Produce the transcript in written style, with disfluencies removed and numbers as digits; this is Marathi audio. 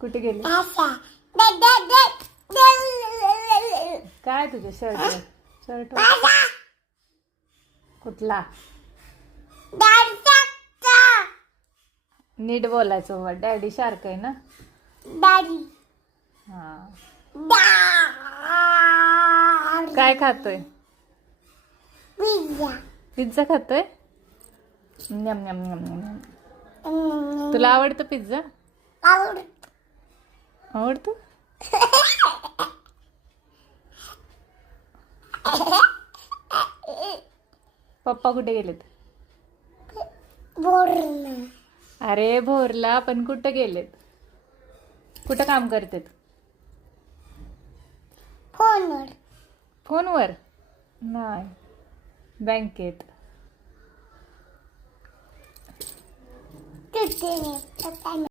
कुठे गेले काय तुझे शर्ट शर्ट कुठला नीट बोलायचं बाबा डॅडी शार्क आहे ना हा काय खातोय पिझ्झा खातोय नम नम नम नम तुला आवडतो पिझ्झा आवडतो पप्पा कुठे गेलेत अरे भोरला पण कुठं गेलेत कुठं काम करतेत फोनवर नाही बँकेत